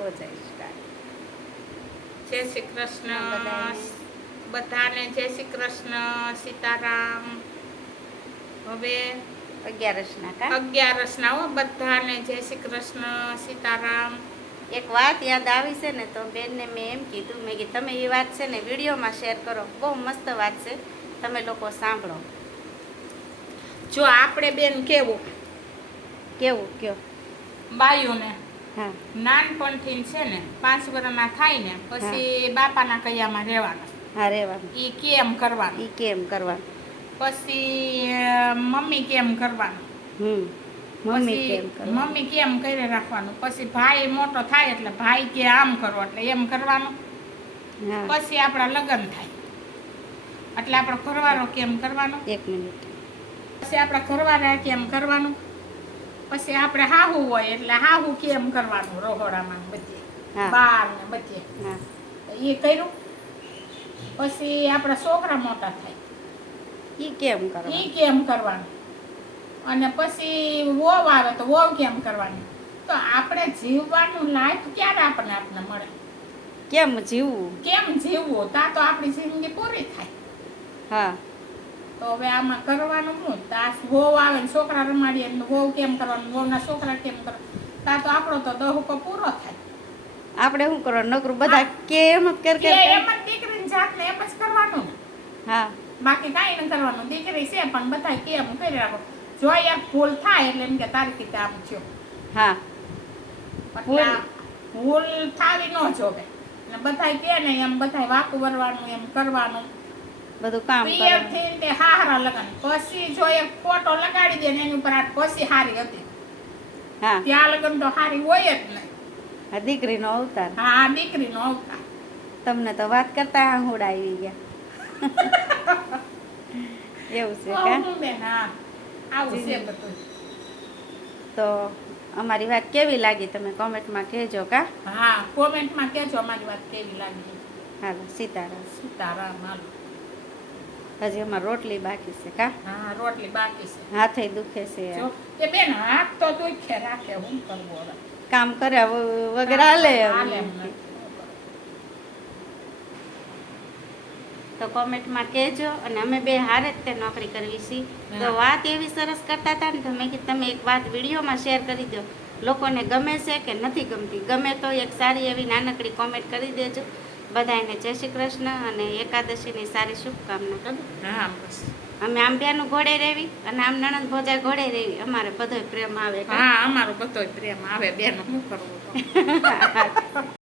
હો જાય સ્ટાર્ટ. જય શ્રી કૃષ્ણ બધાને. બધાને, જય શ્રી કૃષ્ણ, સીતારામ. હવે 11 કા 11 હો, બધાને જય શ્રી કૃષ્ણ, સીતારામ. એક વાત યાદ આવી છે ને, તો બેનને મેં એમ કીધું, મેં કીધું તમે એ વાત છે ને વિડીયોમાં શેર કરો, બહુ મસ્ત વાત છે, તમે લોકો સાંભળો. જો આપણે બેન કેવું કયો? બાયુને હા નાનપણથી છે ને 5 વર્ષના થાય ને પછી બાપાના કૈયામાં રહેવાનું. હા, રહેવાનું. ઈ કેમ કરવાનું, ઈ કેમ કરવાનું. પછી મમ્મી કેમ કરવાનું, મમ્મી પછી કેમ કરવાનું. મમ્મી કેમ કરી રાખવાનું, પછી ભાઈ મોટો થાય એટલે ભાઈ કે આમ કરો એટલે એમ કરવાનું. હા, પછી આપણા લગ્ન થાય એટલે આપણો ઘરવાળો કેમ કરવાનો, 1 મિનિટ. પછી આપણા ઘરવાળા કેમ કરવાનું, પછી આપણે હાહુ હોય એટલે હાહુ કેમ કરવાનું, રહોડામાં બધે હા. બાર ને બધે હા, એ કર્યું. પછી આપણા છોકરા મોટા થાય ઈ કેમ ઈ કરવાનું. કેમ કરવાનું. અને પછી વોવ આવે તો વોવ કેમ કરવાની. તો આપણે જીવવાનું લાઈફ ક્યારે આપણને મળે, કેમ જીવવું. કેમ જીવવું, તા તો આપણી જિંદગી પૂરી થાય. હા, તો હવે આમાં કરવાનું શું, તા વોવ આવે ને છોકરા રમાડીએ ને વોવ કેમ કરવાનું, વોવના છોકરા કેમ કરવાનું, તા તો આપણો તો દહુકો પૂરો થાય. આપણે શું કરવાનું, નકરું બધા કેમ જ કે કર. એમ જ દીકરીની જાતને એમ જ કરવાનું ને. હા, બાકી કાંઈ ન કરવાનું. દીકરી છે પણ બધા કેમ કરી રાખો. જો એક ભૂલ થાય એટલે એમ કે તારી રીતે આમ થયો. હા, એટલે ભૂલ થાવી ન જોવે. ને બધાય કે ને એમ બધાય વાકું વરવાનું એમ કરવાનું. બધું કામ પિયર કરવાનું. થઈને તે હારા લગન. પછી જો એક ફોટો લગાડી દે ને એની ઉપર આ પછી હારી હતી. હા, ત્યાં લગન તો હારી હોય જ નહીં. આ દીકરીનો અવતાર. હા, આ દીકરીનો અવતાર. તમને તો વાત કરતા આંહુડા આવી ગયા. એવું છે કા? હું બેન, હા, આવું છે બધું. તો અમારી વાત કેવી લાગી તમે કોમેન્ટમાં કહેજો કા. હા, કોમેન્ટમાં કહેજો અમારી વાત કેવી લાગી. હાલો, સીતારામ. સીતારામ. હાલો. હજી અમારે રોટલી બાકી છે કા. હા, રોટલી બાકી છે. હાથે દુખે છે. જો કે બેન હાથ તો દુખે રાખે, હું કરવું હવે. કામ કર્યા વગર હાલે. હાલે એમ નથી. તો કોમેન્ટમાં કહેજો. અને અમે બે હારે જ તે નોકરી કરવી છીએ. તો વાત એવી સરસ કરતા હતા ને, તો મેં કીધું તમે એક વાત વિડીયોમાં શેર કરી દો. લોકોને ગમે છે કે નથી ગમતી, ગમે તો એક સારી એવી નાનકડી કોમેન્ટ કરી દેજો. બધાને જય શ્રી કૃષ્ણ અને એકાદશીની સારી શુભકામના કરો. હા, બસ. અમે આંબિયાનું ઘોડે રેવી અને આમ નણંદ ભોજા ઘોડે રેવી. અમારે બધો પ્રેમ આવે. હા, અમારો બધો પ્રેમ આવે બેન, શું કરવું તો.